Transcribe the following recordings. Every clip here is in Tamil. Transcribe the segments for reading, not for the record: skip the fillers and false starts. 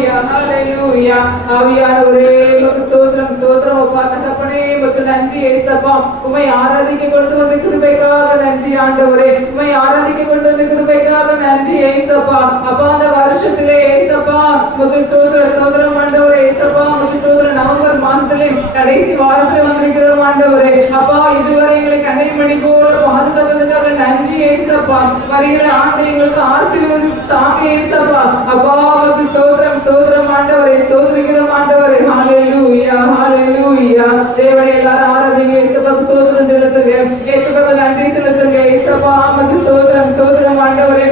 ஹalleluya ஹalleluya. ஆவியானவரே உமக்கு ஸ்தோத்திரம் ஸ்தோத்திரம் அப்பா தகப்பனே உமக்கு நன்றி இயேசப்பா. உம்மை ஆராதிக்க கொண்டு வந்த கிருபைக்காக நன்றி ஆண்டவரே. உம்மை ஆராதிக்க கொண்டு வந்த கிருபைக்காக நன்றி இயேசப்பா. அப்பா அந்த வருஷத்திலே இயேசப்பா உமக்கு ஸ்தோத்திரம் ஸ்தோத்திரம் ஆண்டவரே இயேசப்பா. உமக்கு ஸ்தோத்திரம் நவம்பர் மாதத்திலே கடைசி வாரத்திலே வந்திருக்கிறோம் ஆண்டவரே. அப்பா இதுவரை எங்களை கண்ணை மணி போல பாதுகாத்ததுக்காக நன்றி இயேசப்பா. வருகிற ஆண்டு எங்களுக்கு ஆசீர்வதித்து தாங்க இயேசப்பா. அப்பா உமக்கு ஸ்தோத்திரம் ஸ்தோத்திரம் ஆண்டவரே ஸ்தோத்திரிக்கிறோம் ஆண்டவரே. ஹalleluya ஹalleluya. தேவனே எல்லாரும் ஆராதிங்க இயேசுவுக்கு ஸ்தோத்திரம் செலுத்துங்க. இயேசுவுக்கு நன்றி செலுத்துங்க இயேசப்பா. உமக்கு ஸ்தோத்திரம் ஸ்தோத்திரம் ஆண்டவரே.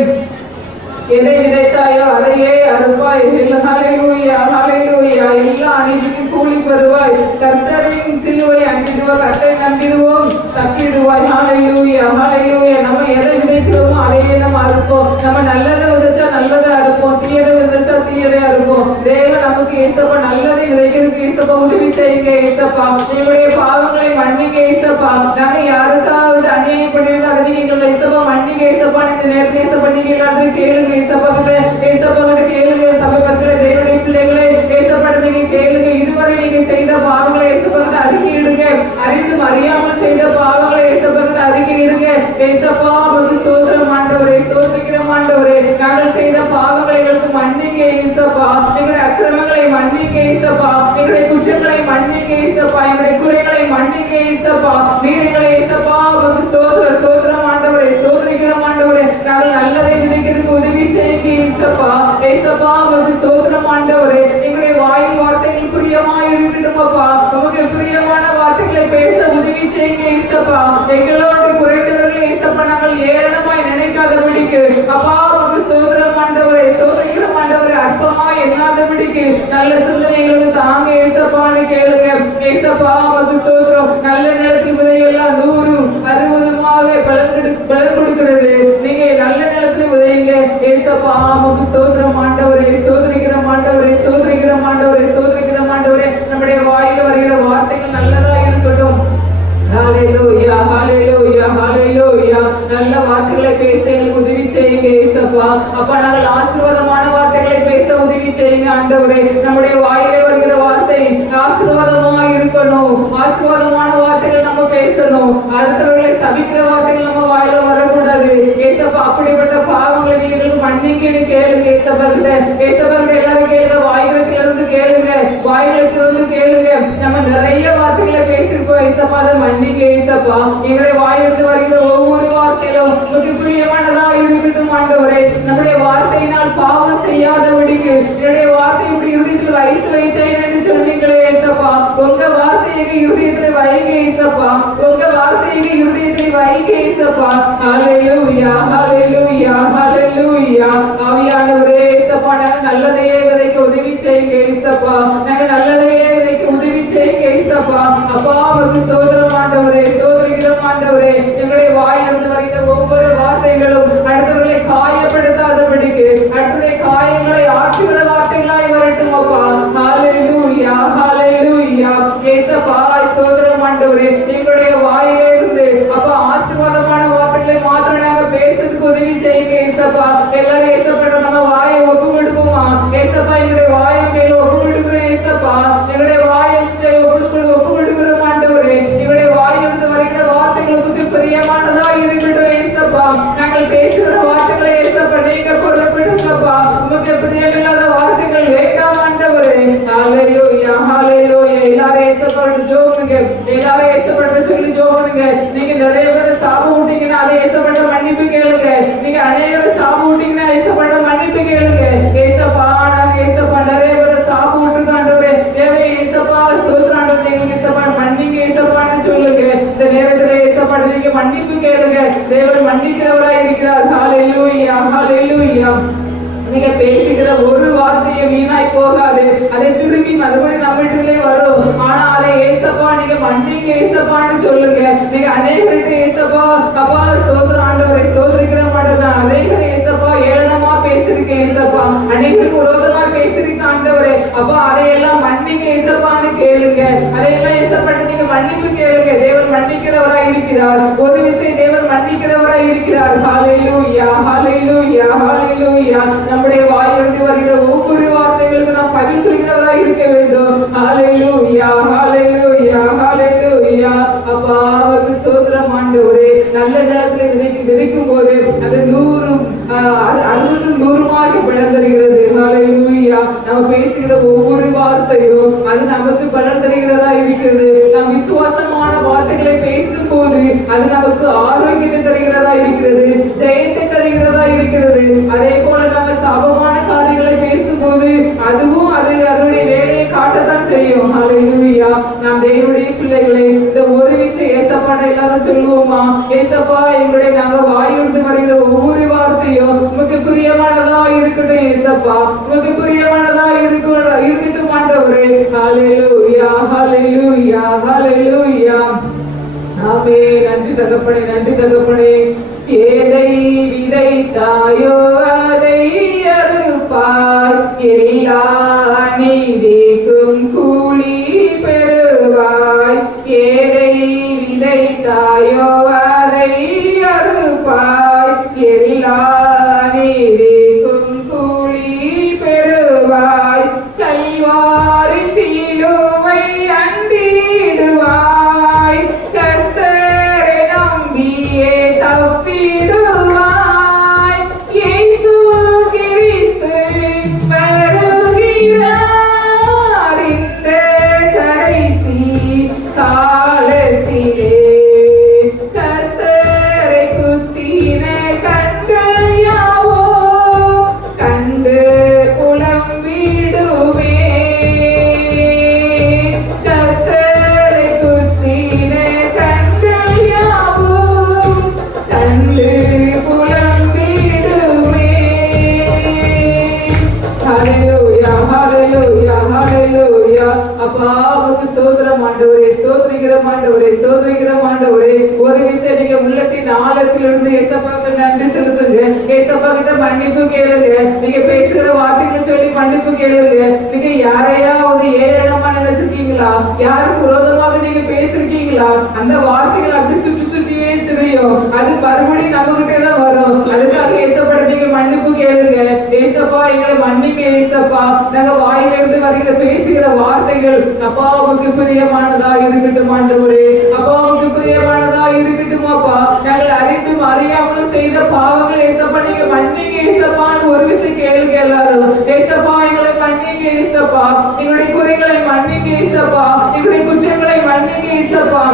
எதை விதைத்தாயோ அதையே அறுப்பாய். ஹalleluya ஹalleluya. எல்லா அநீதிக்கும் கூலி பெறுவாய். கர்த்தரின் சிலுவை அண்டிடுவாய். கர்த்தரை நம்பிடுவோம் தக்கிடுவாய். ஹalleluya ஹalleluya. நம்ம எதை விதைக்கிறோமோ அதையே நம்ம அறுப்போம். நம்ம நல்லதை விதைச்சா நல்லதை அறுப்போம், தீயதை விதைச்சா தீயதை அறுப்போம். தேவன் நமக்கு இயேசப்பா நல்லதை விதைக்கிறதுக்கு இயேசப்பா உதவி செய்யுங்க இயேசப்பா. எங்களுடைய பாவங்களை மன்னிக்க இயேசப்பா. நாங்க யாருக்காவது அநியாயம் பண்ணிருந்தா அதை நீங்க எங்களை இயேசப்பா மன்னிக்க இயேசப்பா. இந்த நேரத்தில் இயேசப்பா நீங்க எல்லாத்தையும் கேளுங்க இயேசப்பா கிட்ட கேளுங்க. சபை மக்களே தேவனுடைய பிள்ளைகளே இயேசப்பா நீங்க கேளுங்க. இதுவரை நீங்க செய்த பாவங்களை இயேசப்பா கிட்ட அறிக்கையிடுங்க. அறிந்தும் அறியாமல் செய்த பாவங்களை இயேசப்பா கிட்ட அறிக்கையிடுங்க. இயேசப்பா உமக்கு ஸ்தோத்திரம் ஆண்டவரே ஸ்தோத்திரிக்கிறோம் ஆண்டவரே. நாங்கள் செய்த பாவங்களை எங்களுக்கு மன்னிங்க இயேசப்பா. எங்களுடைய அக்கிரமங்களை மன்னிங்க இயேசப்பா. எங்களுடைய குற்றங்களை மன்னிங்க இயேசப்பா. எங்களுடைய குறைகளை மன்னிங்க இயேசப்பா. நீர் எங்களை இயேசப்பா உமக்கு ஸ்தோத்திரம் ஸ்தோத்திரம் ஆண்டவரே ஸ்தோத்திரிக்கிறோம் ஆண்டவரே. நாங்கள் நல்லதை விதைக்கிறதுக்கு உதவி செய்யுங்க இயேசப்பா. இயேசப்பா உமக்கு ஸ்தோத்திரம் ஆண்டவரே. எங்களுடைய வாயில் வார்த்தைகள் பிரியமாய் இருக்கட்டும் அப்பா. உமக்கு பிரியமான வார்த்தைகளை பேச உதவி செய்யுங்க இயேசப்பா. எங்களோடு குறைந்தவர்களை இயேசப்பா நாங்கள் ஏளனமாய் நினைக்காதபடிக்கு அப்பா உமக்கு ஸ்தோத்திரம் ஆண்டவரே ஸ்தோத்திரிக்கிறோம் ஆண்டவரே. அற்பமாய் எண்ணாதபடிக்கு நல்ல சிந்தனைகளுக்கு தாங்க இயேசப்பான்னு கேளுங்க இயேசப்பா. உமக்கு ஸ்தோத்திரம். நல்ல நிலத்தில் விதையெல்லாம் 100 60 பலன் கொடுக்கிறது. நீங்க நல்ல நிலத்தில் விதைங்க இயேசப்பா. உமக்கு ஸ்தோத்திரம் ஆண்டவரே ஸ்தோத்திரிக்கிறோம் ஆண்டவரே ஸ்தோத்திரிக்கிறோம் ஆண்டவரே ஸ்தோத்திரிக்கிறோம் ஆண்டவரே. நம்முடைய வாயில வருகிற வார்த்தைகள் நல்லதா இருக்கட்டும். ஹalleluya ஹalleluya ஹalleluya. நல்ல வார்த்தைகளை பேச எங்களுக்கு உதவி செய்யுங்க இயேசப்பா. அப்பா நாங்கள் ஆசீர்வாதமான வார்த்தைகளை பேச உதவி செய்யுங்க ஆண்டவரே. நம்முடைய வாயிலே வருகிற வார்த்தை ஆசீர்வாதமா இருக்கணும். ஆசீர்வாதமான வார்த்தைகள் நம்ம பேசணும். அடுத்தவர்களை சபிக்கிற வார்த்தைகள் நம்ம வாயில வரக்கூடாது இயேசப்பா. அப்படிப்பட்ட பாவங்களை நீங்களுக்கு மன்னிங்கன்னு கேளுங்க இயேசப்பா கிட்ட. இயேசப்பா கிட்ட எல்லாரும் கேளுங்க. வாயிலத்துல இருந்து கேளுங்க. வாயிலத்துல இருந்து கேளுங்க. நம்ம நிறைய வார்த்தைகளை பேசிருக்கோம் இயேசப்பா. அதை மன்னிங்க இயேசப்பா. எங்களுடைய வாயிலிருந்து வருகிற ஒவ்வொரு வார்த்தையிலும் உங்களுக்கு பிரியமானதா இருக்கட்டும் ஆண்டவரே. நம்முடைய வார்த்தையினால் பாவம் செய்யாதபடிக்கு என்னுடைய வார்த்தை இப்படி இருதயத்தில் வைத்தேன் என்று சொன்னீங்களே இயேசப்பா. உங்க வார்த்தையை இருதயத்தில் வைங்க இயேசப்பா. உங்க வார்த்தையை இருதயத்தில் வைங்க இயேசப்பா. ஹalleluya ஹalleluya ஹalleluya. ஆவியானவரே இயேசப்பா நாங்க நல்லதையே விதைக்க உதவி செய்யுங்க இயேசப்பா. நாங்க நல்லதையே விதைக்க உதவி செய்யுங்க இயேசப்பா. அப்பா உமக்கு ஸ்தோத்திரம் ஆண்டவரே ஸ்தோத்திரிக்கிறோம் ஆண்டவரே. எங்களுடைய வாயிலிருந்து வருகிற ஒவ்வொரு வார்த்தைகளும் அடுத்தவர்களை காயப்படுத்தாதபடிக்கு அடுத்தவருடைய காயங்களை ஆற்றுகிற வார்த்தைகளாய் வரட்டும் அப்பா. ஹalleluya ஹalleluya. இயேசப்பா ஸ்தோத்திரம் ஆண்டவரே. எங்களுடைய வாயிலே இருந்து அப்பா ஆசீர்வாதமான வார்த்தைகளை மாத்திரம் நாங்க பேசுறதுக்கு உதவி செய்யுங்க இயேசப்பா. எல்லாரும் இயேசப்பா நம்ம வாயை ஒப்பு கொடுப்போமா இயேசப்பா. எங்களுடைய வாயை மேல ஒப்பு கொடுக்கிறோம் இயேசப்பா. எங்களுடைய வாயை ஒப்பு கொடுக்கிறோம் ஆண்டவரே. எங்களுடைய வாயிலிருந்து வருகிற வார்த்தைகளுக்கு பிரியமானதா இருக்கட்டும் இயேசப்பா. நாங்கள் பேசுகிற வார்த்தைகளை இயேசப்பா நீங்க பொறுப்படுங்கப்பா. உமக்கு பிரியமில்லாத வார்த்தைகள் வேண்டாம் ஆண்டவரே. ஹalleluya ஹalleluya. எல்லாரும் இயேசப்பா ஜெபம்ங்க. எல்லாரும் இயேசப்பா சொல்லி ஜெபம்ங்க. நீங்க நிறைய பேர் சாபம் விட்டீங்கன்னா அதை இயேசப்பா மன்னிப்பு கேளுங்க. நீங்க அநேகர் சாபம் விட்டீங்கன்னா இயேசப்பா மன்னிப்பு கேளுங்க இயேசப்பா. நாங்க இயேசப்பா நிறைய பேர் சாபம் விட்டுருக்கோம் ஆண்டவரே. தேவை இயேசப்பா ஸ்தோத்திரம் ஆண்டவரே. நீங்க இயேசப்பா மன்னிங்க இயேசப்பான்னு சொல்லுங்க. இந்த நேரத்துல இயேசப்பா நீங்க மன்னிப்பு கேளுங்க. தேவன் மன்னிக்கிறவராய் இருக்கிறார். ஹalleluya ஹalleluya. நீங்க பேசுகிற ஒரு வார்த்தையை வீணாய் போகாது. அதை திரும்பி மறுபடியும் நம்மகிட்டே வரும். ஆனா அதை ஏசப்பா நீங்க மன்னிங்க ஏசப்பான்னு சொல்லுங்க. நீங்க அநேகர்கிட்ட ஏசப்பா அப்பா ஸ்தோத்திரம் ஆண்டவரை ஸ்தோத்திரிக்கிற மாட்டேன். அநேகர் ஏசப்பா ஏளனமா பேசிருக்கேன் ஏசப்பா. அநேகருக்கு விரோதமா பேசிருக்க ஆண்டவரே. அப்பா அதையெல்லாம் மன்னிங்க ஏசப்பான்னு கேளுங்க. அதையெல்லாம் ஏசப்பாட்டு நீங்க மன்னிப்பு கேளுங்க. தேவன் மன்னிக்கிறவராய் இருக்கிறார். ஒரு விஷயம் தேவன் மன்னிக்கிறவராய் இருக்கிறார். ஹalleluya ஹalleluya ஹalleluya. நம்முடைய வாயிலிருந்து வருகிற ஒவ்வொரு வார்த்தைகளுக்கு இருக்க வேண்டும். ஹalleluya ஹalleluya ஹalleluya. அப்பா உமக்கு ஸ்தோத்திரம் ஆண்டவரே. நல்ல நேரத்துல விதைக்கும் போது அது 100 60 100 பலன் தருகிறது. ஹalleluya. நம்ம பேசுகிற ஒவ்வொரு வார்த்தையும் அது நமக்கு பலன் தருகிறதா இருக்கிறது. நாம் விசுவாசமான வார்த்தைகளை பேசும் போது அது நமக்கு ஆரோக்கியத்தை தருகிறதா இருக்கிறது, ஜெயத்தை தருகிறதா இருக்கிறது. அதே போல நம்ம சாபமான காரியங்களை பேசும்போது அதுவும் அதனுடைய வேலையை காட்டத்தான் செய்யும். ஹalleluya. நாம் தேவனுடைய பிள்ளைகளை இந்த ஒரு விஷயம் ஏசப்பாட்ட எல்லாரும் சொல்லுவோமா? ஏசப்பா, எங்களுடைய நாங்க வாயிலிருந்து வருகிற ஒவ்வொரு வார்த்தையும் உமக்கு பிரியமானதா இருக்கட்டும். ஏசப்பா, உமக்கு பிரியமானதா இருக்கட்டும் ஆண்டவரே. ஹalleluya ஹalleluya ஹalleluya. ஆமே. நன்றி தகப்பனே, நன்றி தகப்பனே. ஏதை விதைத்தாயோ அதை அறுப்பாய், எல்லா நீதிக்கும் கூலி பெறுவாய். ஏதை விதைத்தாயோ அதை அறுப்பாய், எல்லா நீதிக்கும் கூலி பெறுவாய். கல்வாரி சிலுவை அண்டிடுவாய், கர்த்தரை நம்பியே தப்பிடுவாய். இயேசு கிறிஸ்து வருகிறார் இந்த கடைசி காலத்திலே. கர்த்தரை குத்தின கண்கள் யாவோ கண்டு புலம்பிடுமே. கர்த்தரை குத்தின கண்கள் யாவோ கண்டு புலம்பிடுமே. ஹalleluya ஹalleluya ஹalleluya. அப்பா உமக்கு ஸ்தோத்திரம் ஆண்டவரே, ஸ்தோத்திரிக்கிறோம் ஆண்டவரே, ஸ்தோத்திரிக்கிறோம் ஆண்டவரே. ஒரு விஷயம் நீங்க உள்ளத்தின் ஆழத்திலிருந்து ஏசப்பாக்கு நன்றி செலுத்துங்க. ஏசப்பா கிட்ட மன்னிப்பு கேளுங்க. நீங்க பேசுகிற வார்த்தைகளை சொல்லி மன்னிப்பு கேளுங்க. நீங்க யாரையாவது ஏளனமா நினைச்சிருக்கீங்களா? யாருக்கு விரோதமாக நீங்க பேசிருக்கீங்களா? அந்த வார்த்தைகள் அப்படி சுற்றி சுற்றியே தெரியும். அது மறுபடியும் நம்ம கிட்டே தான் வரும். அதுக்காக ஏசப்பா நீங்க மன்னிப்பு கேளுங்க. ஏசப்பா, எங்களை மன்னிங்க ஏசப்பா. நாங்க வாயிலிருந்து வருகிற பேசுகிற வார்த்தைகள் அப்பா உமக்கு பிரியமானதா இருக்கட்டும் ஆண்டவரே. அப்பா உமக்கு பிரியமானதா இருக்கட்டும் அப்பா. நாங்கள் அறிந்தும் அறியாமலும் செய்த பாவங்கள் ஏசப்பா நீங்க மன்னிங்க ஏசப்பான்னு ஒரு விஷயம் கேளுங்க எல்லாரும். ஏசப்பா, எங்களை மன்னிங்க ஏசப்பா. எங்களுடைய குறைகளை மன்னிங்க ஏசப்பா. எங்களுடைய குற்றங்களை மன்னிங்க ஏசப்பா.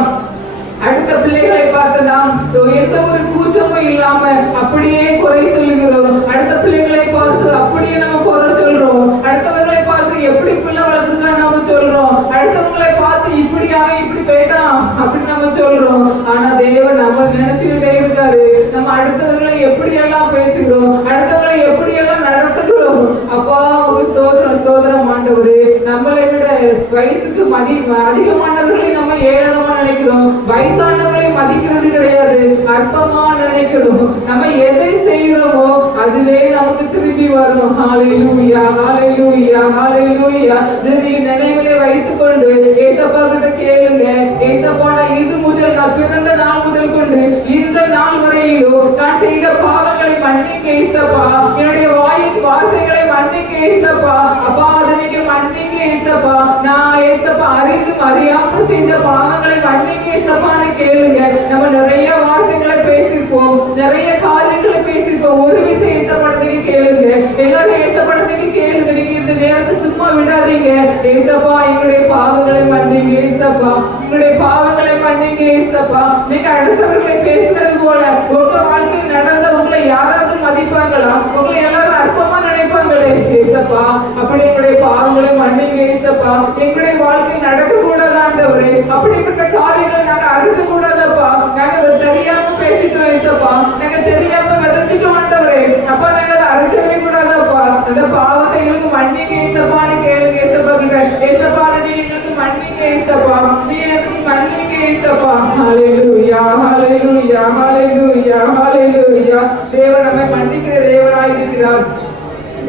அடுத்த பிள்ளைகளை பார்த்து நாம் எந்த ஒரு கூச்சமும் இல்லாம அப்படியே குறை சொல்லுகிறோம். அடுத்த பிள்ளைகளை பார்த்து அப்படியே நம்ம குறை சொல்றோம். அடுத்தவர்களை பார்த்து எப்படி பிள்ளை வளர்த்துக்கா நாம சொல்றோம். அடுத்தவங்களை பார்த்து இப்படியாக இப்படி போயிட்டான் அப்படின்னு நம்ம சொல்றோம். ஆனா தேவன் நம்ம நினைச்சுக்கிட்டே இருக்காரு. நம்ம அடுத்தவர்களை எப்படி எல்லாம் பேசுகிறோம், அடுத்தவர்களை எப்படி எல்லாம் நடத்துகிறோம். அப்பா உங்களுக்கு ஸ்தோத்திரம் ஸ்தோத்திரம் ஆண்டவரே. நம்மளை விட வயசுக்கு அதிகமானவர்களை நம்ம ஏளனமா நினைக்கிறோம். வயசானவர்களை மதிக்கிறது கிடையாது, அற்பமா நினைக்கிறோம். நம்ம எதை செய்யறோமோ அதுவே நமக்கு திரும்பி வரும். ஹalleluya ஹalleluya ஹalleluya. நீங்க நினைவிலே வைத்துக் கொண்டு ஏசப்பா கிட்ட கேளுங்க. ஏசப்பா, இது முதல் நான் பிறந்த நாள் முதல் கொண்டு இந்த நாள் வரையிலும் நான் செய்த பாவங்களை மன்னிக்க ஏசப்பா. என்னுடைய வாயின் வார்த்தைகளை மன்னிக்க ஏசப்பா. அப்பா, அதை நீங்க மன்னிக்க ஏசப்பா. நான் ஏசப்பா அறிந்தும் அறியாமல் செஞ்ச பாவங்களை மன்னிக்க ஏசப்பான்னு கேளுங்க. நம்ம நிறைய வார்த்தைகளை பேசிருப்போம், நிறைய காரியங்களை பேசிருப்போம். ஒரு விஷயம் ஏசப்படத்துக்கு கேளுங்க. எல்லாரும் ஏசப்படத்துக்கு கேளுங்க. நீங்க இந்த நேரத்தை சும்மா விடாதீங்க. ஏசப்பா, எங்களுடைய பாவங்களை மன்னிங்க ஏசப்பா. எங்களுடைய பாவங்களை மன்னிங்க ஏசப்பா. நீங்க அடுத்தவர்களை பேசுறது போல உங்க வாழ்க்கையில் நடந்த உங்களை யாராவது மதிப்பாங்களா? உங்களை எல்லாரும் அற்பமா நினைப்பாங்களே ஏசப்பா. அப்படி எங்களுடைய பாவங்களை மன்னிங்க ஏசப்பா. எங்களுடைய வாழ்க்கையில் நடக்க கூடாது ஆண்டவரே. அப்படிப்பட்ட காரியங்களை நாங்க அறுக்க கூடாதப்பா. நாங்க தெரியாம பேசிட்டோம் ஏசப்பா. நாங்க தெரியாம விதைச்சிட்டோம் ஆண்டவரே. அப்பா, நாங்க அதை அறுக்கவே கூடாதப்பா. அந்த பாவத்தை எங்களுக்கு மன்னிங்க ஏசப்பான்னு கேளுங்க ஏசப்பா கிட்ட. ஏசப்பா, அதை நீங்க எங்களுக்கு மன்னிங்க ஏசப்பா. நீ எனக்கு மன்னிங்க ஏசப்பா. ஹalleluya ஹalleluya ஹalleluya ஹalleluya. தேவன் நம்மை மன்னிக்கிற தேவனாய் இருக்கிறார்.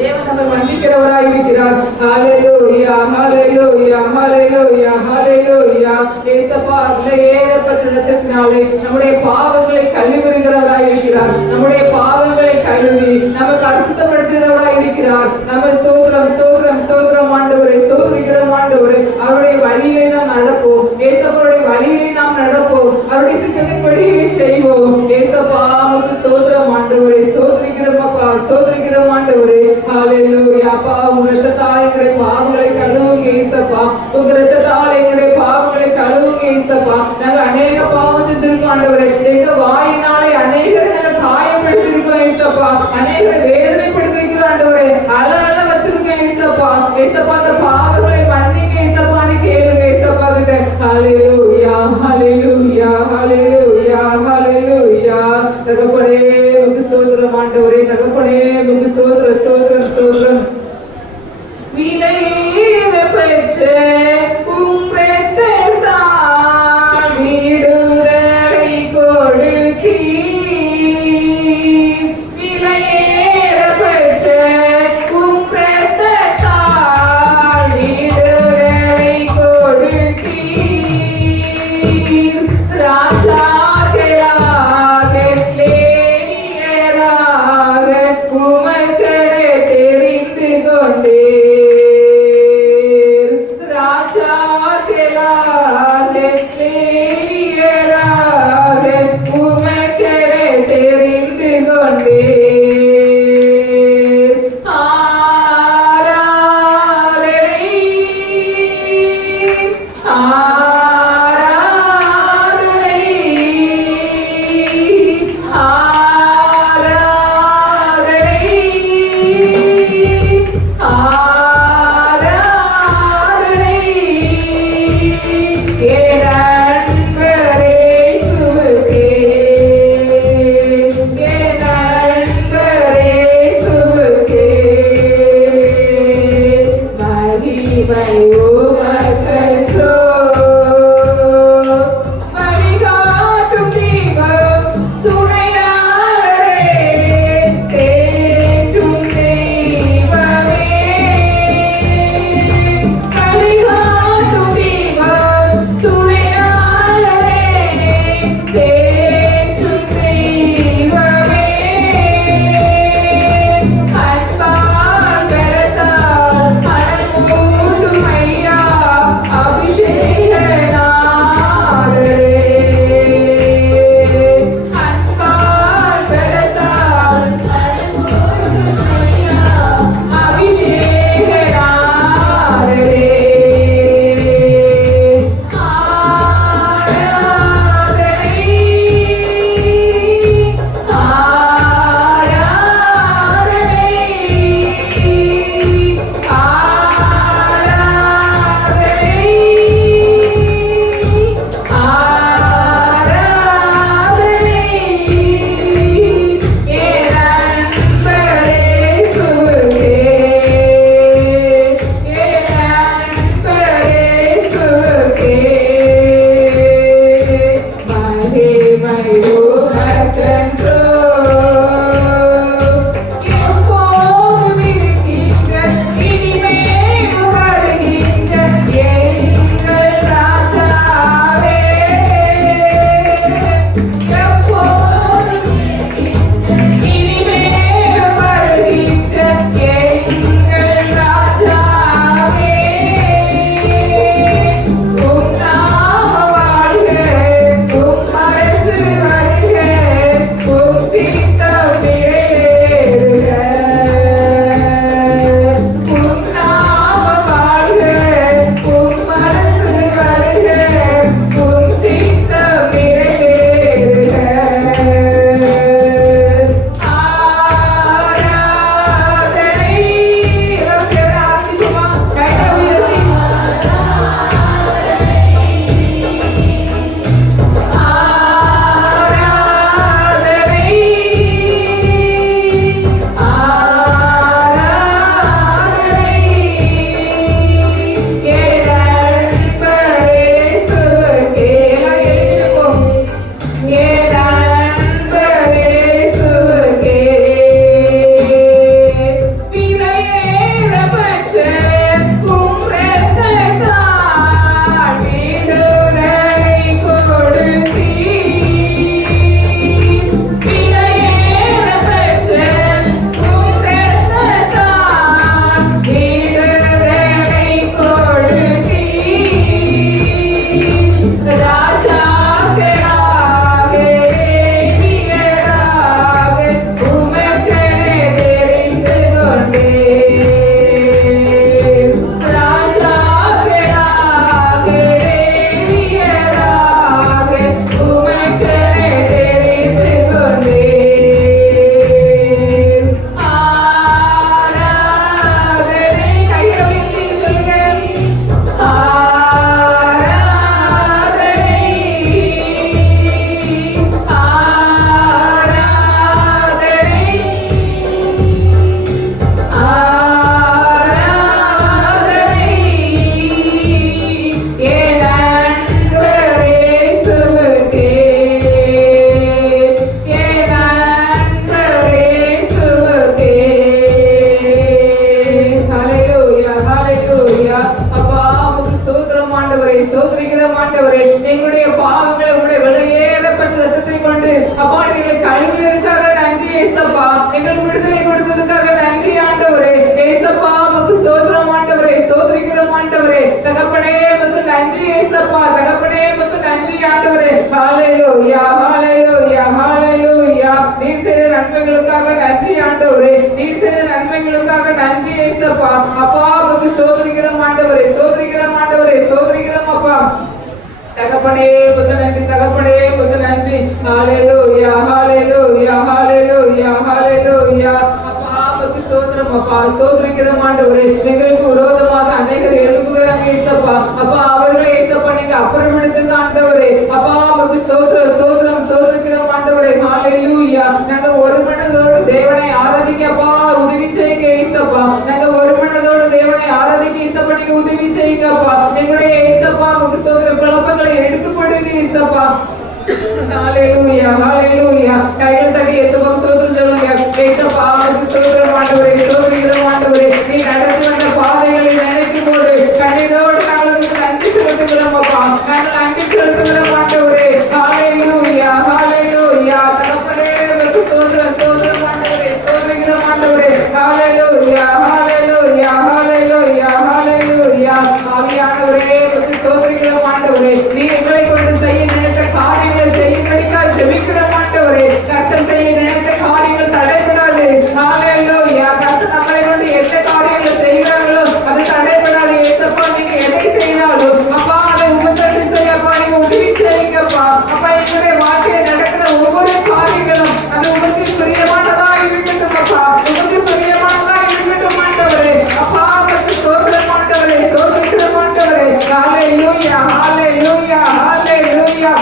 தேவன் நம்மை மன்னிக்கிறவராய் இருக்கிறார். ஹalleluya ஹalleluya ஹalleluya ஹalleluya. ஏசப்பா ஏழப்பட்ட இரத்தத்தினாலே நம்முடைய பாவங்களை கழுவுகிறவராய் இருக்கிறார். நம்முடைய பாவங்களை கழுவி நமக்கு அசுத்தப்படுத்துகிறவராய் இருக்கிறார். நம்ம ஸ்தோத்திரம் ஸ்தோத்திரம் ஸ்தோத்திரம் ஆண்டவரே, ஸ்தோத்திரிக்கிறோம் எங்களுடைய பாவங்களை கழுவுங்க ஏசப்பா. உங்க ரத்தத்தால் எங்களுடைய பாவங்களை கழுவுங்க ஏசப்பா. நாங்க அநேக பாவம் செஞ்சிருக்கோம் ஆண்டவரே. எங்க வாயினாலே அநேகரை நாங்க காயப்படுத்திருக்கோம் ஏசப்பா. அநேகரை வேதனைப்படுத்திருக்கிறோம் ஆண்டவரே. அழ வச்சிருக்கோம் ஏசப்பா. ஏசப்பா அந்த பாவங்களை மன்னிங்க ஏசப்பான்னு கேளுங்க ஏசப்பா கிட்ட. ஹல்லேலூயா ஹல்லேலூயா ஹல்லேலூயா ஹல்லேலூயா. தகப்பனே உமக்கு ஸ்தோத்திரம் ஆண்டவரே. தகப்பனே உமக்கு ஸ்தோத்திரம் ஸ்தோத்திரம் ஸ்தோத்திரம். விலையேற பெற்ற உம் இரத்தத்தால் விடுதலை கொடுத்தீர். விலையேற பெற்ற உம் இரத்தத்தால் விடுதலை கொடுத்தீர். ராஜாக்களாக லேவியராக உமக்கென தெரிந்து கொண்டீர். ராஜாக்களாக லேவியராக உமக்கென தெரிந்து கொண்டீர். ஆராதனை ஆராதனை ஆராதனை ஆராதனை என் அன்பரே சுவுக்கே. என் அன்பரே சுவுக்கே. மகிமை உமக்கன்றோ. வழிகாட்டும் தீபம் துணையாளரே. தேற்றும் தெய்வமே. வழிகாட்டும் தீபம் துணையாளரே. தேற்றும் தெய்வமே. அன்பால் கரத்தால் மனமூட்டும் ஐயா. கொண்டு அப்பா எங்களை கழுவினதுக்காக நன்றி ஏசப்பா. எங்களுக்கு விடுதலை கொடுத்ததுக்காக நன்றி ஆண்டவரே. ஏசப்பா உமக்கு ஸ்தோத்திரம் ஆண்டவரே, ஸ்தோத்திரிக்கிறோம் ஆண்டவரே. தகப்பனே உமக்கு நன்றி ஏசப்பா, தகப்பனே உமக்கு நன்றி ஆண்டவரே. ஹalleluya ஹalleluya ஹalleluya. நீர் செய்த நன்மைகளுக்காக நன்றி ஆண்டவரே, நீர் செய்த நன்மைகளுக்காக நன்றி ஏசப்பா. அப்பா உமக்கு ஸ்தோத்திரிக்கிறோம் ஆண்டவரே, ஸ்தோத்திரிக்கிறோம் ஆண்டவரே, ஸ்தோத்திரிக்கிறோம் அப்பா. தகப்பனே உமக்கு நன்றி, தகப்பனே உமக்கு நன்றி. ஹalleluya ஹalleluya ஹalleluya ஹalleluya. அப்பா உமக்கு ஸ்தோத்திரம் அப்பா, ஸ்தோத்திரிக்கிறோம் ஆண்டவரே. எங்களுக்கு விரோதமாக அநேகர் எழும்புகிறாங்க ஏசப்பா. அப்பா அவர்களை ஏசப்பா நீங்க அப்புறமெடுத்துங்க ஆண்டவரே. அப்பா உமக்கு ஸ்தோத்திரம் ஸ்தோத்திரம் ஸ்தோத்திரிக்கிறோம் ஆண்டவரே. ஹalleluya. நாங்க ஒரு மனதோடு தேவனை ஆராதிக்கப்பா உதவி செய்யுங்க ஏசப்பா. நாங்க ஒரு மனதோடு தேவனை ஆராதிக்க ஏசப்பா நீங்க உதவி செய்யுங்கப்பா. எங்களுடைய ஏசப்பா உமக்கு ஸ்தோத்திரம் குழப்பங்களை எடுத்து போடுங்க ஏசப்பா. ஹalleluya ஹalleluya. கைகளை தட்டி ஏசப்பாவுக்கு ஸ்தோத்திரம் சொல்லுங்க. ஏசப்பா உமக்கு ஸ்தோத்திரம் ஆண்டவரே, ஸ்தோத்திரிக்கிறோம் ஆண்டவரே. நீ நடந்து வந்த பாதைகளை நினைக்கும் போது கண்ணீரோடு நாங்கள் உங்களுக்கு நன்றி செலுத்துகிறோம் அப்பா. நாங்கள் நன்றி செலுத்துகிறோம் ஆண்டவரே. ஹalleluya ஹalleluya. தகப்பனே உமக்கு ஸ்தோத்திரம் ஸ்தோத்திரம் ஆண்டவரே, ஸ்தோத்திரிக்கிறோம் ஆண்டவரே. ஹalleluya ஹalleluya ஹalleluya ஹalleluya. ஆவியானவரே உமக்கு ஸ்தோத்திரிக்கிறோம் ஆண்டவரே. நீ எங்களை கொண்டு செய்ய நினைத்த காரியங்களை செய்யும்படிக்காய் ஜெபிக்கிறோம் ஆண்டவரே. கர்த்தர் செய்ய நினைத்த காரியங்கள் தடைபடாது. ஹalleluya. கர்த்தர் நம்மளை கொண்டு எந்த காரியங்கள் செய்கிறார்களோ அது தடைபடாது ஏசப்பா. நீங்க எதை செய்தாலும் அப்பா அதை உமக்கு செய்யப்பா நீங்க உதவி செய்யுங்கப்பா. அப்பா எங்களுடைய வாழ்க்கையில் நடக்கிற ஒவ்வொரு காரியங்களும் அது உமக்கு பிரியமானதா இருக்கட்டும் அப்பா, உமக்கு பிரியமானதா இருக்கட்டும் ஆண்டவரே. அப்பா உமக்கு ஸ்தோத்திரம் ஆண்டவரே, ஸ்தோத்திரம் ஆண்டவரே. ஹalleluya ஹalleluya ஹalleluya.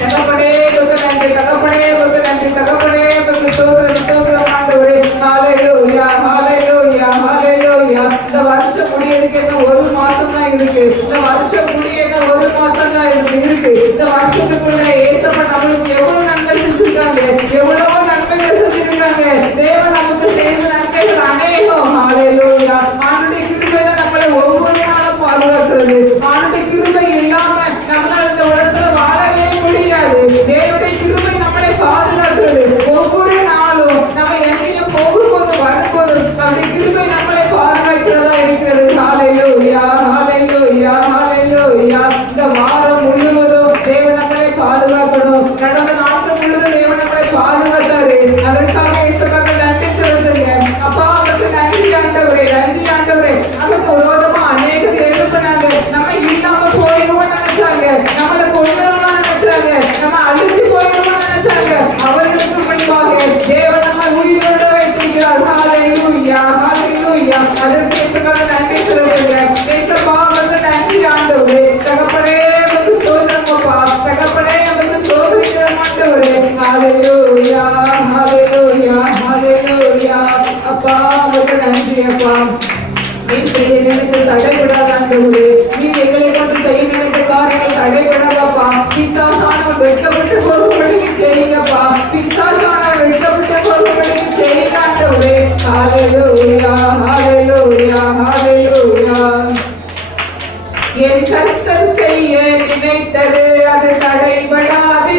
தகப்பனே உமக்கு நன்றி, தகப்பனே உமக்கு நன்றி, தகப்பனே உமக்கு ஸ்தோத்திரம் ஸ்தோத்திரம் ஆண்டவரே. ஹalleluya ஹalleluya ஹalleluya. இந்த வருஷம் முடியறதுக்கு என்ன ஒரு மாசம் தான் இருக்கு. இந்த வருஷம் முடிய என்ன ஒரு மாசம் தான் இருக்கு. இந்த வருஷத்துக்குள்ள ஏசப்பா நம்மளுக்கு எவ்வளவு நன்மை செஞ்சிருக்காங்க, எவ்வளவோ நன்மைகள் செஞ்சிருக்காங்க. தேவன் நமக்கு செய்த நன்மைகள் அநேகம். ஹalleluya. ஆண்டுடைய கிருபை தான் நம்மளை ஒவ்வொரு நாளும் பாதுகாக்கிறது. ஆண்டுடைய கிருபை இல்லாம நம்மளால இந்த உலகத்துல வாழவே முடியாது. தேவனுடைய கிருபை நம்மளை பாதுகாக்கிறது. ஒவ்வொரு நாளும் நம்ம எங்கேயும் போகும்போது வரும்போது அவருடைய கிருபை நம்மளை பாதுகாக்கிறதா இருக்கிறது. ஹalleluya ஹalleluya ஹalleluya. இந்த வாரம் முழுவதும் தேவன் நம்மளை பாதுகாக்கணும். கடந்த நாட்கள் முழுவதும் தேவன் நம்மளை பாதுகாத்தாரு. அதற்காக இயேசுவுக்கு நன்றி செலுத்துங்க. அப்பா உமக்கு நன்றி ஆண்டவரே, நன்றி ஆண்டவரே. நமக்கு விரோதமா அநேகர் எழுப்பினாங்க. நம்ம இல்லாம போயிருவோம்னு நினைச்சாங்க, நம்மளை கொண்டுலாம் நினைச்சாங்க, நம்ம அழிஞ்சு போயிருவோம்னு நினைச்சாங்க. அவர்களுக்கு முன்பாக தேவன் நம்ம உயிரோடு வைத்திருக்கிறார். ஹalleluya ஹalleluya. அதற்கு இயேசுவுக்கு நன்றி செலுத்துங்க. இயேசுப்பா உமக்கு நன்றி ஆண்டவரே. தகப்பனே உமக்கு ஸ்தோத்திரம் அப்பா, தகப்பனே உமக்கு ஸ்தோத்திரிக்கிறோம் ஆண்டவரே. ஹalleluya ஹalleluya ஹalleluya. அப்பா உமக்கு நன்றி அப்பா. நீர் செய்ய நினைத்து தடைபடாத ஆண்டவரே. நீர் எங்களை கொண்டு செய்ய நினைத்த காரியங்கள் தடைபடாதப்பா. பிசாசானவன் வெட்கப்பட்டு போகும்படிக்கு செய்யுங்கப்பா. பிசாசானவன் வெட்கப்பட்டு போகும்படிக்கு செய்யுங்க ஆண்டவரே. ஹalleluya ஹalleluya ஹalleluya. என் கர்த்தர் செய்ய நினைத்தது அது தடைபடாது.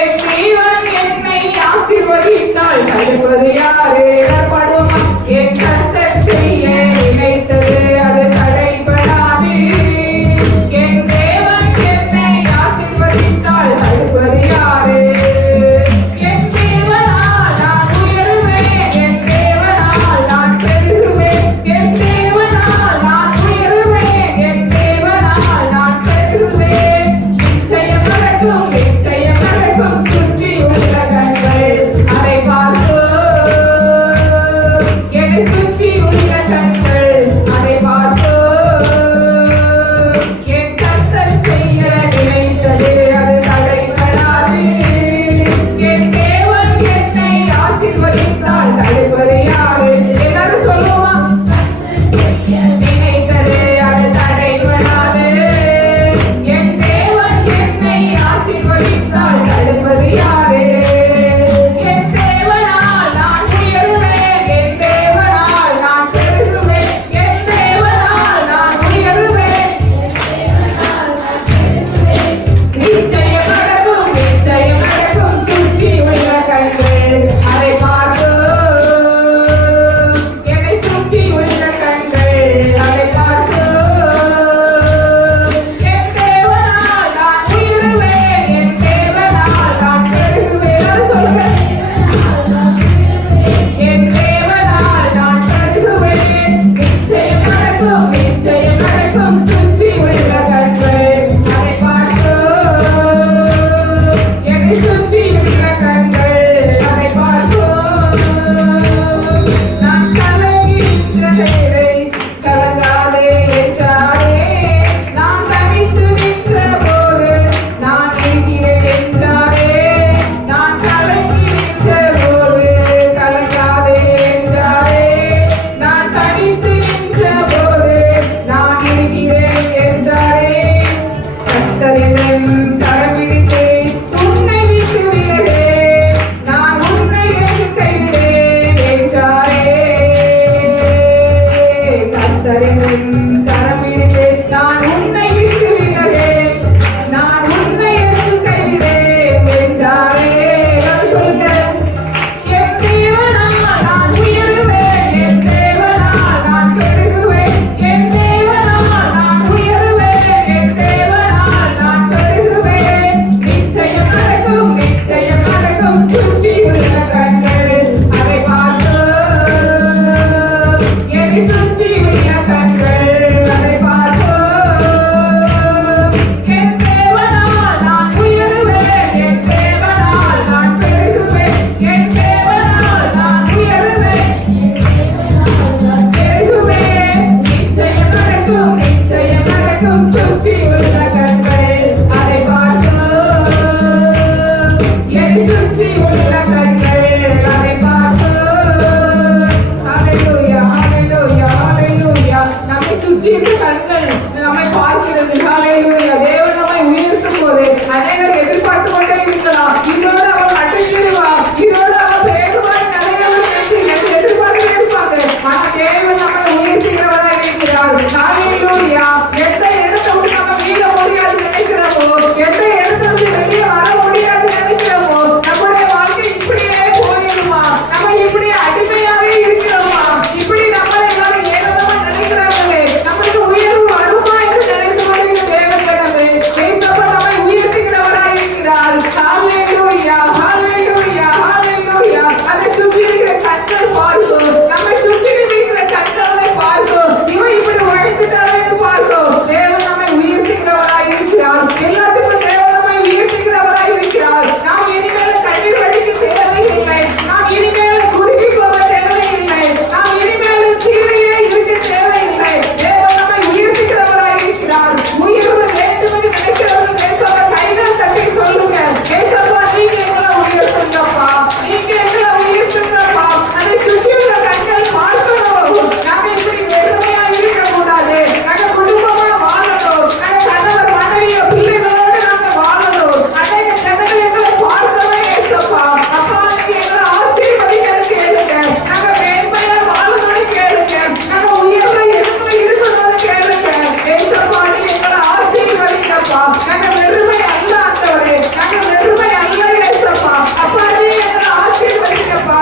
என் தேவன் என்னை ஆசீர்வதித்தால் தடுப்பது யாரு? பாடுவோமா? என் கர்த்தர் செய்ய நினைத்தது அது தடைபடாது. என் தேவன் என்னை ஆசீர்வதித்தால் தடுப்பது யாரு? என் தேவனால் நான் உயருவேன், என் தேவனால் நான் பெருகுவேன், என் தேவனால் நான் உயருவேன், என் தேவனால் நான் பெருகுவேன். நிச்சயம் நடக்கும், நிச்சயம் நடக்கும். சுற்றி உள்ள கண்கள் அதை பார்த்து, என்னை சுற்றி உள்ள கண்கள் அதை பார்த்து. என் கர்த்தர் செய்ய நினைத்தது அது தடைபடாது. என் தேவன் என்னை ஆசீர்வதித்தால் தடுப்பது யாரு? எல்லாரும் சொல்லுவோமா? நினைத்தது அது தடைபடாது. என் தேவன் என்னை ஆசீர்வதித்தால் தடுப்பது யாரு? என் தேவனால் நான் உயருவேன், என் தேவனால் நான் பெருகுவேன், என் தேவனால் நான் உயருவேன். நிச்சயம் நடக்கும், நிச்சயம் கத்தரின் கரம் பிடித்து நான் உன்னை விட்டு விலகேன், நான் உன்னை எடுத்து கைவிடேன் என்றாரே. சொல்லுங்க. என் தேவனால் நான் உயருவேன், என் தேவனால் நான் பெருகுவேன், என் தேவனால் நான் உயருவேன், என் தேவனால் நான் பெருகுவேன். நிச்சயம் நடக்கும், நிச்சயம் நடக்கும். சுற்றியுள்ள கண்கள் அதை பார்த்து, என்னை சுற்றியுள்ள கண்கள் அதை பார்த்து, என் தேவனால் நான் உயருவேன், என் தேவனால் நான் பெருகுவேன், என் தேவனால் நான் உயருவேன், பெருகுவேன். நிச்சயம் நடக்கும், நிச்சயம் நடக்கும். சுற்றியுள்ள கண்கள் அதை பார்த்து, என்னை சுற்றியுள்ள கண்கள் அதை பார்த்து. ஹalleluya, ஹalleluya, ஹalleluya. நம்மை சுற்றி இருக்க கண்கள் நம்மை பார்க்கிறது. ஹalleluya. தேவன் நம்மை உயர்த்தும் போது அநேகர் எதிர்பார்த்து கொண்டே இருக்கலாம். இதோட அவன் அடங்கிடுவா, இதோட அவன் வேகமாய் நிறையவர் என்று எதிர்பார்த்து இருப்பாங்க. ஆனா தேவன் நம்மை உயர்த்துகிறவராய் இருக்கிறார். ஹalleluya. எந்த இடத்தை விட்டு நம்ம மீள முடியாது நினைக்கிறோமோ, எந்த இடத்தை விட்டு வெளியே வர முடியாது நினைக்கிறோமோ, நம்முடைய வாழ்க்கை இப்படியே போயிருமா, நம்ம இப்படியே அடிமையாவே இருக்கிறோமா, இப்படி நம்மளை எல்லாரும் ஏறணுமா நினைக்கிறாங்களே, நம்மளுக்கு உயர்வு வருமா என்று நினைத்து கொண்டிருக்கிற தேவன் கடவுளே, ஏசப்பா நம்மை உயர்த்துகிறவராய் இருக்கிறார். ஹalleluya, ஹalleluya, ஹalleluya. அதை சுற்றி இருக்கிற கண்கள் பார்க்கும், நம்மை சுற்றி இருக்கிற கண்களை பார்க்கும், இவன் இப்படி உயர்த்துட்டாருன்னு பார்க்கும். தேவன் நம்மை உயர்த்துகிறவராய் இருக்கிறார். எல்லாத்துக்கும் தேவன் நம்மை உயர்த்துகிறவராய் இருக்கிறார். நாம் இனிமேல் கண்ணீர் வடிக்க தேவையில்லை, நாம் இனிமேல் குறுகி போக தேவையில்லை, நாம் இனிமேல் கீழே இருக்க தேவையில்லை. தேவன் நம்மை உயர்த்துகிறவராய் இருக்கிறார். உயர்வு வேண்டும் என்று நினைக்கிறவர்கள் ஏசப்பா கைகள் தட்டி சொல்லுங்க. ஏசப்பா நீங்க எங்களை உயர்த்துங்கப்பா, நீங்க எங்களை உயர்த்துங்கப்பா. அதை சுற்றியுள்ள கண்கள் பார்க்கணும். நாங்க இப்படி வெறுமையா இருக்கக்கூடாது, நாங்க குடும்பமா வாழணும், நாங்க கணவர் மனைவியோ பிள்ளைகளோடு நாங்க வாழணும். அநேக ஜனங்கள் எங்களை பார்க்கணும் ஏசப்பா. அப்பா நீங்க எங்களை ஆசீர்வதிக்கணும் கேளுங்க, நாங்க மேன்மையா வாழணும்னு கேளுங்க, நாங்க உயர்ந்த இடத்துல இருக்கணும்னு கேளுங்க. ஏசப்பா நீங்க எங்களை ஆசீர்வதிங்கப்பா. நாங்க வெறுமை அல்ல ஆண்டவரே, நாங்க வெறுமை அல்ல ஏசப்பா. அப்பா நீங்க எங்களை ஆசீர்வதிங்கப்பா.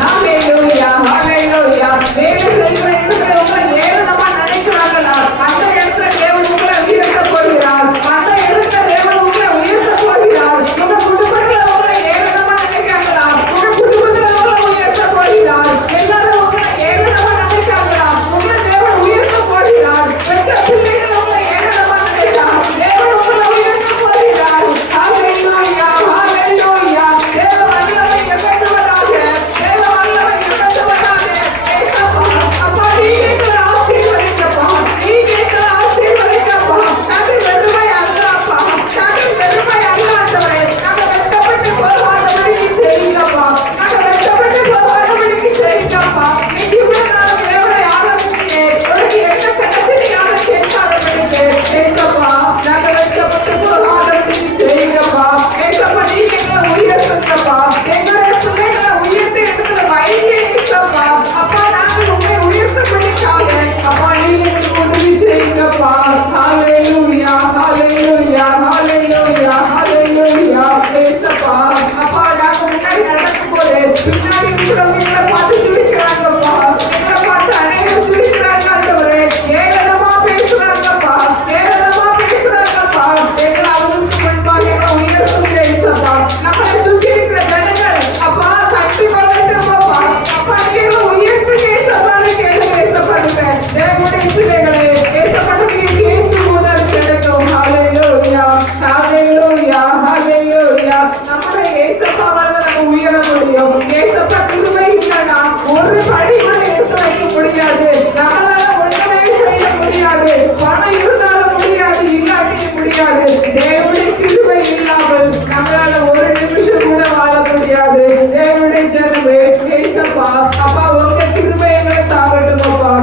ஹalleluya, ஹalleluya. வேலை செய்கிற இடத்துல உங்களை ஏறணுமா நினைக்கிறாங்களா, அந்த இடத்துல தேவன் உங்களை உயர்த்த போகிறார், அந்த இடத்துல தேவன் உங்களை உயர்த்த போகிறார். உங்க குடும்பத்துல உங்களை ஏறணுமா நினைக்காங்களா, உங்க குடும்பத்துல உங்களை உயர்த்த போகிறார். எல்லாரும் உங்களை ஏறணுமா நினைக்காங்களா, உங்களை தேவன் உயர்த்த போகிறார். பெற்ற பிள்ளைகள் உங்களை ஏறணுமா நினைக்கிறார், தேவன் உங்களை உயர்த்த போகிறார். ஹalleluya, ஹalleluya. தேவ வல்லமை இறங்குவதாக, தேவ வல்லமை இறங்குவதாக. ஏசப்பா அப்பா நீங்க எங்களை ஆசீர்வதிங்கப்பா, நீங்க எங்களை ஆசீர்வதிங்கப்பா. நாங்க வெறுமை அல்லப்பா, நாங்க வெறுமை அல்ல ஆண்டவரே. நாங்க வெட்கப்பட்டு போகாதபடிக்கு செய்யுங்கப்பா, நாங்க வெட்கப்பட்டு போகாதபடிக்கு செய்யுங்கப்பா. நீங்க இவ்வளவு நாள் தேவனை ஆராதிச்சீங்க, உனக்கு என்ன கிடைச்சது யாரும் கேட்காதபடிக்கு ஏசப்பா நாங்க வெட்கப்பட்டு போகாதபடிக்கு செய்யுங்கப்பா. ஏசப்பா நீங்க எங்களை உயர்த்துங்கப்பா, எங்களுடைய பிள்ளைகளை உயர்த்த இடத்துல வைங்க ஏசப்பா. அப்பா நாங்கள் உங்களை உயர்த்தபடிக்காக அப்பா நீங்க எங்களுக்கு உதவி செய்யுங்கப்பா. ஹalleluya, ஹalleluya, ஹalleluya, ஹalleluya. ஏசப்பா அப்பா நாங்க முன்னாடி நடக்கும்போது பின்னாடி இருக்கிறவங்க எங்களை பார்த்து சிரிக்கிறாங்கப்பா, எங்களை பார்த்து அநேகர் சிரிக்கிறாங்க ஆண்டவரே. ஏளனமா பேசுறாங்கப்பா, ஏளனமா பேசுறாங்கப்பா. எங்களை அவங்களுக்கு முன்பாக எங்களை உயர்த்துங்க ஏசப்பா. நம்மளை சுற்றி இருக்கிற ஜனங்கள் அப்பா கட்டி கொள்ளட்டுமாப்பா. அப்பா நீங்க எங்களை உயர்த்துங்க ஏசப்பான்னு கேளுங்க ஏசப்பா கிட்ட. தேவனுடைய பிள்ளைகளே ஏசப்பா நீங்க கேட்கும் போது அது கிடைக்கும். ஹalleluya, ஹalleluya, ஹalleluya. நம்முடைய ஏசப்பாவால நம்ம உயர முடியும். ஏசப்பா கிருபை இல்லைன்னா ஒரு படி கூட எடுத்து வைக்க முடியாது, நம்மளால ஒன்றுமே செய்ய முடியாது. பணம் இருந்தாலும் முடியாது, இல்லாட்டி முடியாது. தேவனுடைய கிருபை இல்லாமல் நம்மளால ஒரு நிமிஷம் கூட வாழ முடியாது. தேவனுடைய ஜனமே ஏசப்பா அப்பா உங்க கிருபை எங்களை தாங்கட்டுமாப்பா,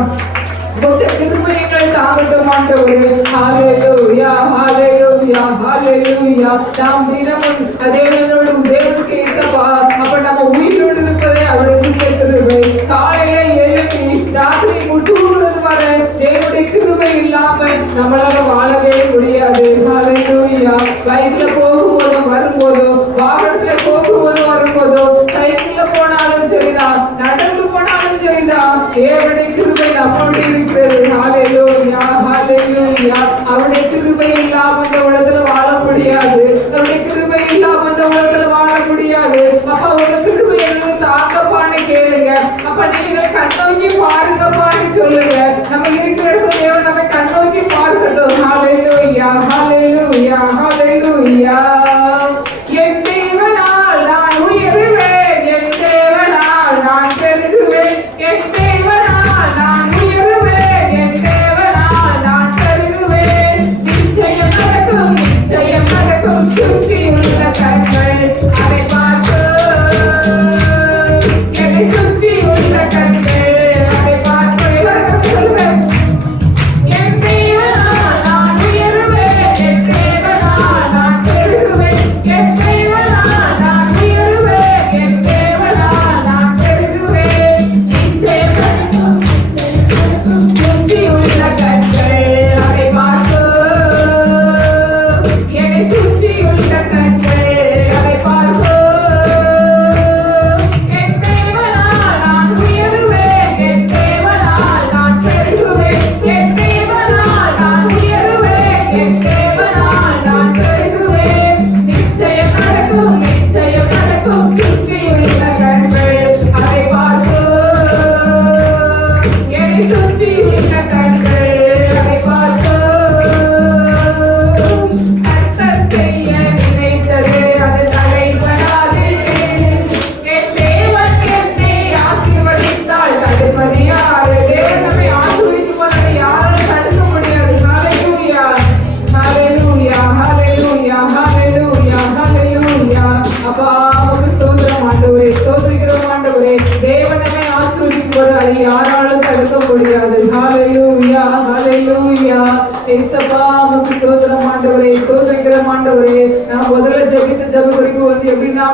உங்க கிருபை எங்களை தாங்கட்டும் ஆண்டவரே. ஹalleluya, ஹalleluya, ஹalleluya. நாம் தினமும் தேவனோடு தேவனுக்கு ஏசப்பா அப்ப நம்ம உயிரோடு இருப்பதே அவருடைய சுத்த கிருபை. காலையில எழுப்பி ராத்திரி முட்டுகிறது வர தேவனுடைய கிருபை இல்லாம நம்மளால வாழவே முடியாது. ஹல்லேலூயா. பைக்ல போகும்போதும் வரும்போதும், வாகனத்துல போகும்போதும் வரும்போதும், சைக்கிள்ல போனாலும் சரிதான், நடந்து போனாலும் சரிதான், தேவனுடைய கிருபை நம்மோடு இருக்கிறது. ஹல்லேலூயா, ஹல்லேலூயா. அவருடைய கிருபை இல்லாம இந்த உலகத்துல வாழ முடியாது. அவருடைய கிருபை இல்லாம இந்த உலகத்துல வாழ முடியாது. அப்ப உங்க கிருபை எங்களுக்கு தாங்கப்பான்னு கேளுங்க. அப்ப நீங்க கண்ணோக்கி பாருங்கப்பான்னு சொல்லுங்க. நம்ம இருக்கிற இடத்துல தேவன் நம்ம கண்ணோக்கி பார்க்கட்டும். ஹல்லேலூயா, ஹல்லேலூயா, ஹல்லேலூயா. என் தேவனால் நான் உயருவேன், என் தேவனால் நான் பெருகுவேன், என் தேவனால் நான் உயருவேன், என் தேவனால் நான் பெருகுவேன். நிச்சயம் நடக்கும், நிச்சயம் நடக்கும். சுற்றியுள்ள கண்கள் அதை பார்த்து, என்னை சுற்றியுள்ள கண்கள் அதை பார்த்து எல்லாரும் சொல்லுவேன். என் தேவனால் நான் உயருவேன், என் தேவனால் நான் பெருகுவேன், என் தேவனால் நான் உயருவேன், என் தேவனால் நான் பெருகுவேன். நிச்சயம் நடக்கும், நிச்சயம் நடக்கும். சுற்றியுள்ள கண்கள் அதை பார்த்து, என்னை சுற்றியுள்ள கண்கள் அதை பார்த்து, என் தேவனால் நான் உயருவேன், என் தேவனால் நான் பெருகுவேன், என் தேவனால் நான் உயருவேன், என் தேவனால் நான் பெருகுவேன். நிச்சயம் நடக்கும், நிச்சயம் நடக்கும். சுற்றியுள்ள கண்கள் அதை பார்த்து, என்னை சுற்றியுள்ள கண்கள் அதை பார்த்து. கர்த்தர் செய்ய நினைத்தது அது தடைபடாது. என் தேவன் என்னை ஆசீர்வதித்தால் தடுப்பறியாது. தேவன் நம்மை ஆசீர்வதிக்கும்போது அதை யாராலும் தடுக்க முடியாது. ஹல்லேலூயா, ஹல்லேலூயா, ஹல்லேலூயா, ஹல்லேலூயா, ஹல்லேலூயா. அப்பா உமக்கு ஸ்தோத்திரம் ஆண்டவரே, ஸ்தோத்திரிக்கிறோம் ஆண்டவரே. தேவன் நம்மை ஆசீர்வதிக்கும்போது அதை யாராலும் தடுக்க முடியாது. ஹல்லேலூயா, ஹல்லேலூயா. ஏசப்பா உமக்கு ஸ்தோத்திரம் ஆண்டவரே, ஸ்தோத்திரிக்கிறோம் ஆண்டவரே. நான் முதல்ல ஜெபித்த ஜெப குறிப்பு எப்படின்னா,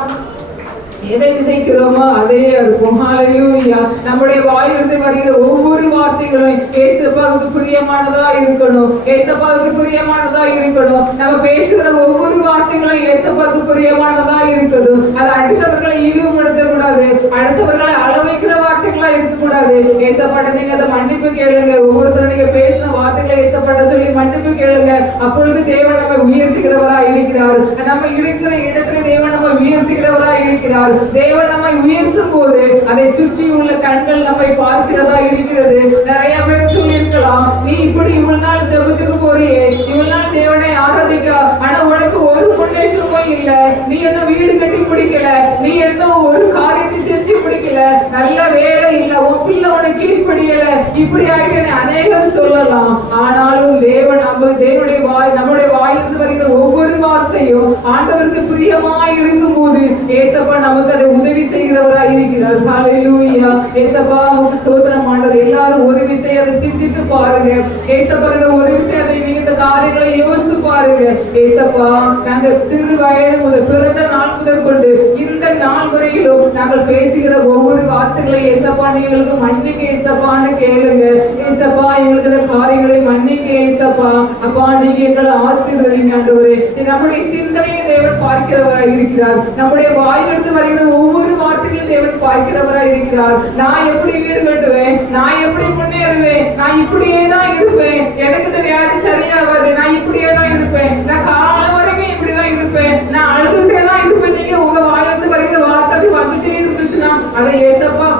எதை விதைக்கிறோமோ அதே இருக்கும். ஹல்லேலூயா. நம்முடைய வாயிலிருந்து வருகிற ஒவ்வொரு வார்த்தைகளும் ஏசப்பாவுக்கு பிரியமானதா இருக்கணும், ஏசப்பாவுக்கு பிரியமானதா இருக்கணும். நம்ம பேசுகிற ஒவ்வொரு வார்த்தைகளும் ஏசப்பாவுக்கு பிரியமானதா இருக்கணும். அது அடுத்தவர்களை இழிவுபடுத்த கூடாது, அடுத்தவர்களை அளவைக்கிற வார்த்தைகளா இருக்கக்கூடாது. ஏசப்பாட்ட நீங்க அதை மன்னிப்பு கேளுங்க. ஒவ்வொருத்தரும் நீங்க பேசின வார்த்தைகளை ஏசப்பாட்ட சொல்லி மன்னிப்பு கேளுங்க. அப்பொழுது தேவன் நம்ம உயர்த்துகிறவரா இருக்கிறார். நம்ம இருக்கிற இடத்துல தேவன் நம்ம உயர்த்துகிறவரா இருக்கிறார். தேவன் நம்மை உயர்த்தும் போது அதை சுற்றி உள்ள கண்கள் நம்மை பார்க்கிறதா இருக்கிறது. நிறைய பேர் சொல்லியிருக்கலாம், நீ இப்படி இவ்வளவு நாள் ஜெபத்துக்கு போறியே, இவ்வளவு நாள் தேவனை ஆராதிக்க, ஆனா உனக்கு ஒரு முன்னேற்றமும் இல்ல, நீ என்ன வீடு கட்டி முடிக்கல, நீ என்ன ஒரு காரியத்தை செஞ்சு முடிக்கல, நல்ல வேலை இல்ல, உன் பிள்ளை உனக்கு கீழ்ப்படியல, இப்படி ஆகிட்டு அநேகர் சொல்லலாம். ஆனாலும் தேவன் தேவனுடைய நம்முடைய வாயிலிருந்து வருகிற ஒவ்வொரு வார்த்தையும் ஆண்டவருக்கு பிரியமாய் இருக்கும் போது ஏசப்பா நமக்கு அதை உதவி செய்கிறவராய் இருக்கிறார். ஹல்லேலூயா. ஏசப்பா உமக்கு ஸ்தோத்திரம் ஆண்டவரே. எல்லாரும் ஒரு விஷயம் அதை சிந்தித்து பாருங்க. ஏசப்பா ஒரு விஷயம் அதை நீங்க இந்த காரியங்களை யோசித்து பாருங்க. ஏசப்பா நாங்க சிறு வயது முதல் பிறந்த நாள் முதல் கொண்டு இந்த நாள் வரையிலும் நாங்கள் பேசுகிற ஒவ்வொரு வார்த்தைகளை ஏசப்பா நீங்களுக்கு மன்னிக்க ஏசப்பான்னு கேளுங்க. ஏசப்பா எங்களுக்கு இந்த காரியங்களை மன்னிக்க ஏசப்பா. அப்பா நீங்க எங்களை ஆசீர்வதிங்க ஆண்டவரே. நம்முடைய சிந்தனையை தேவன் பார்க்கிறவராய் இருக்கிறார். நம்முடைய வாயிலிருந்து வருகிற ஒவ்வொரு வார்த்தைகளும் தேவன் பார்க்கிறவராய் இருக்கிறார். நான் எப்படி வீடு கட்டுவேன், நான் எப்படி முன்னேறுவேன், நான் இப்படியே தான் இருப்பேன், எனக்கு இந்த வியாதி சரியாகாது, நான் இப்படியே தான் இருப்பேன், நான் காலம் வரைக்கும் இப்படிதான் இருப்பேன், நான் அழுதுகிட்டே தான் இருப்பேன். நீங்க உங்க வாயிலிருந்து வருகிற வார்த்தை அப்படி வந்துட்டே இருந்துச்சுன்னா அதை ஏசப்பா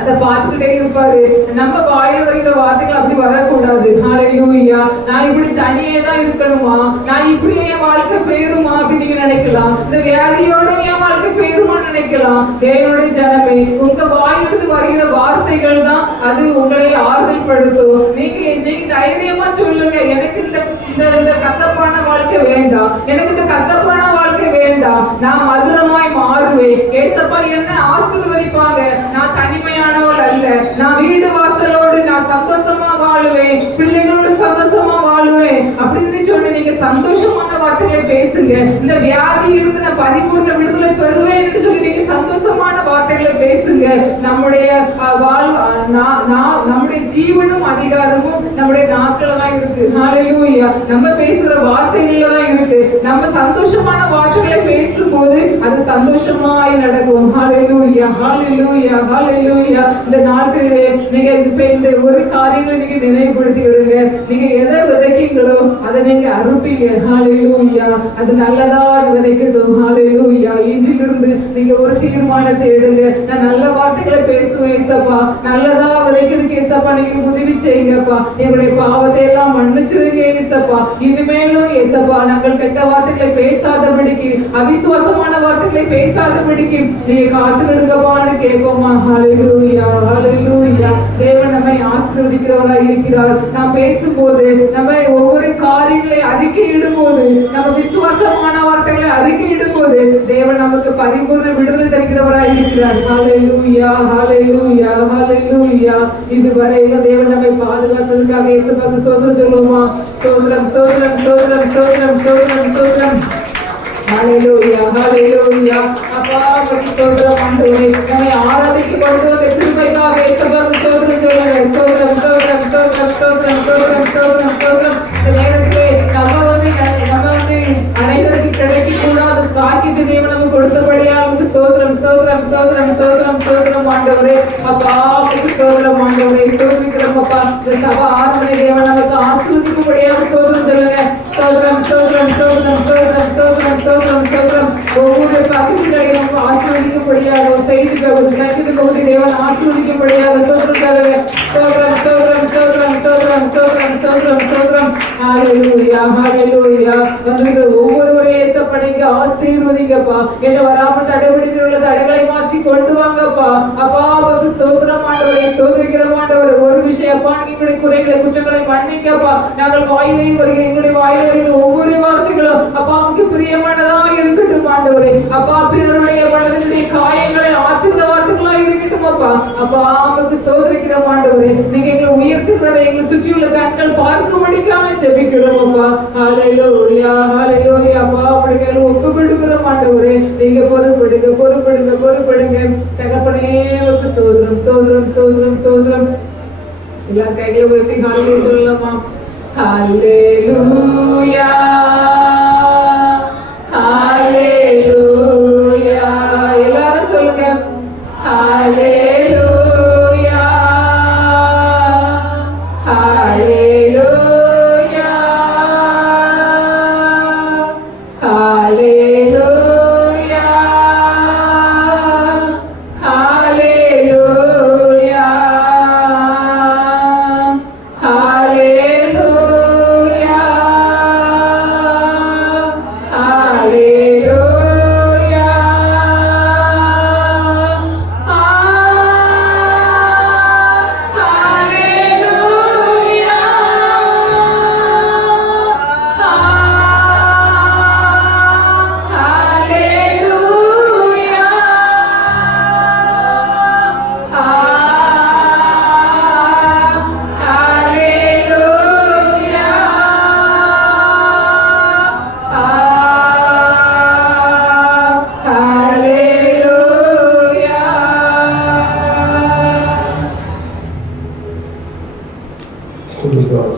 அதை பார்த்துக்கிட்டே இருப்பாரு. நம்ம வாயில வருகிற வார்த்தைகள் அப்படி வரக்கூடாது. ஹல்லேலூயா. நான் இப்படி தனியே தான் இருக்கணுமா, நான் இப்படியே என் வாழ்க்கை போயிருமா அப்படின்னு நீங்க நினைக்கலாம். இந்த வியாதியோட என் வாழ்க்கை போயிருமான்னு நினைக்கலாம். தேவனுடைய ஜனமே, உங்க வாயிலிருந்து வருகிற வார்த்தைகள் தான் அது உங்களை ஆறுதல் படுத்தும். நீங்க தைரியமா சொல்லுங்க, எனக்கு இந்த கசப்பான வாழ்க்கை வேண்டாம், எனக்கு இந்த கசப்பான வாழ்க்கை வேண்டாம், நான் மதுரமாய் மாறுவேன். ஏசப்பா என்ன ஆசீர்வதிப்பாங்க. நான் தனிமையானவள் அல்ல, நான் வீடு வாசலோடு நான் சந்தோஷமா வாழுவேன், பிள்ளைகளோடு சந்தோஷமா வாழுவேன் அப்படின்னு சொன்ன நீங்க சந்தோஷமான வார்த்தைகளை பேசுங்க. இந்த வியாதி இருந்து நான் பரிபூர்ண விடுதலை பெறுவேன் என்று சொல்லி நீங்க சந்தோஷமான வார்த்தைகளை பேசுங்க. நம்முடைய நம்முடைய ஜீவனும் அதிகாரமும் நம்முடைய நாட்கள தான் இருக்கு. ஹalleluya. நம்ம பேசுற வார்த்தைகள்ல தான் இருக்கு. நம்ம சந்தோஷமான வார்த்தைகளை பேசும்போது அது சந்தோஷமாய் நடக்கும். ஹalleluya, ஹalleluya, ஹalleluya. இந்த நாட்களிலே நீங்க இந்த ஒரு காரியங்களை நீங்க நினைவுபடுத்தி விடுங்க. நீங்க எதை விதைக்கீங்களோ அதை நீங்க அறுப்பீங்க. ஹalleluya. அது நல்லதா விதைக்கட்டும். ஹalleluya. இன்றிலிருந்து நீங்க ஒரு தீர்மானத்தை எடுங்க. நான் நல்ல வார்த்தைகளை பேசுவேன் ஏசப்பா, நல்லதா விதைக்கிறதுக்கு ஏசப்பா நீங்க உதவி செய்யுங்கப்பா. எங்களுடைய பாவத்தை எல்லாம் மன்னிச்சிருங்க ஏசப்பா. இனிமேலும் ஏசப்பா நாங்கள் கெட்ட வார்த்தைகளை பேசாதபடிக்கு, அவிசுவாசமான வார்த்தைகளை பேசாதபடிக்கு நீங்க காத்துக்கிடுங்கப்பான்னு கேட்போமா. ஹalleluya, ஹalleluya. தேவன் நம்மை ஆசீர்வதிக்கிறவராய் இருக்கிறார். நாம் பேசும்போது நம்ம ஒவ்வொரு காரியங்களை அறிக்கையிடும் போது, நம்ம விசுவாசமான வார்த்தைகளை அறிக்கையிடும் போது தேவன் நமக்கு பரிபூர்ண விடுதலை தருகிறவராய் இருக்கிறார். ஹalleluya, ஹalleluya, ஹalleluya. இதுவரையிலும் தேவன் நம்மை பாதுகாத்ததுக்காக இயேசுவுக்கு ஸ்தோத்திரம் சொல்லுவோமா. ஸ்தோத்திரம், ஸ்தோத்திரம், ஸ்தோத்திரம், ஸ்தோத்திரம், ஸ்தோத்திரம், ஸ்தோத்திரம். ஹalleluya, ஹalleluya. அப்பா ஸ்தோத்திரம் ஆண்டவரே. நம்மை ஆராதிக்க கொண்டு வந்த கிருபைக்காக இயேசுவுக்கு ஸ்தோத்திரம் சொல்லுங்க. ஸ்தோத்திரம், ஸ்தோத்திரம், ஸ்தோத்திரம், ஸ்தோத்திரம், ஸ்தோத்திரம், ஸ்தோத்திரம், ஸ்தோத்திரம். இந்த நேரத்திலே நம்ம அனைவருக்கு கிடைக்க கூடாத சாக்கியத்தை தேவன் நமக்கு கொடுத்தபடியால் நமக்கு ஸ்தோத்திரம், ஸ்தோத்திரம், ஸ்தோத்திரம், ஸ்தோத்திரம், ஸ்தோத்திரம் ஆண்டவரே. அப்பா ஸ்தோத்திரம் ஆண்டவரே. ஸ்தோத்திரிக்கிறோம் அப்பா. இந்த சபை ஆராதனை தேவன் நமக்கு ஆசீர்வதிக்கும்படியாக ஸ்தோத்திரம் சொல்லுங்க. ஸ்தோத்திரம், ஸ்தோத்திரம், ஸ்தோத்திரம், ஸ்தோத்திரம், ஸ்தோத்திரம், ஸ்தோத்திரம், ஸ்தோத்திரம். ஒவ்வொரு பகுதிகளையும் ஆசீர்வதிக்கும்படியாக செய்தி பகுதி, சங்கீத பகுதி தேவன் ஆசீர்வதிக்கும்படியாக ஸ்தோத்திரம் தருங்க. ஸ்தோத்திரம், ஸ்தோத்திரம், ஸ்தோத்திரம், ஸ்தோத்திரம், ஸ்தோத்திரம், ஸ்தோத்திரம், ஸ்தோத்திரம். ஹalleluya, ஹalleluya. வந்திருக்கிற ஒவ்வொருவரையும் ஏசப்படிங்க ஆசீர்வதிங்கப்பா. என்ன வராமல் தடைபடுத்தி உள்ள தடைகளை மாற்றி கொண்டு வாங்கப்பா. அப்பா உமக்கு ஸ்தோத்திரம் ஆண்டவரே. ஸ்தோத்திரிக்கிறோம் ஆண்டவரே. ஒரு விஷயம் அப்பா, எங்களுடைய குறைகளை குற்றங்களை மன்னிங்கப்பா. நாங்கள் வாயிலே வருகிற எங்களுடைய வாயிலே வருகிற ஒவ்வொரு வார்த்தைகளும் அப்பா உமக்கு பிரியமானதாக இருக்கட்டும் ஆண்டவரே. அப்பா பிறருடைய மனதினுடைய காயங்களை ஆற்றுகிற வார்த்தைகளாக இருக்கட்டும் அப்பா. அப்பா உமக்கு ஸ்தோத்திரிக்கிறோம் ஆண்டவரே. நீங்க எங்களை உயர்த்துகிறதை எங்களை சுற்றியுள்ள கண்கள் பார்க்க முடிக்காம ஜெபிக்கிறோம் அப்பா. ஹalleluya, ஹalleluya. அப்பா உம்முடைய ஒப்பு கொடுக்கிறோம் ஆண்டவரே. நீங்க பொறுப்படுங்க, பொறுப்படுங்க, பொறுப்படுங்க தகப்பனே. உமக்கு ஸ்தோத்திரம், ஸ்தோத்திரம், ஸ்தோத்திரம், ஸ்தோத்திரம். எல்லா கைகளை உயர்த்தி ஹalleluya சொல்லலாமா. ஹalleluya, ஹalleluya. எல்லாரும் சொல்லுங்க. ஹalleluya, ஹalleluya, ஹalleluya, ஹalleluya, ஹalleluya, ஹalleluya.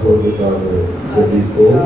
சொல்லுக்காக ஜெபிப்போம்.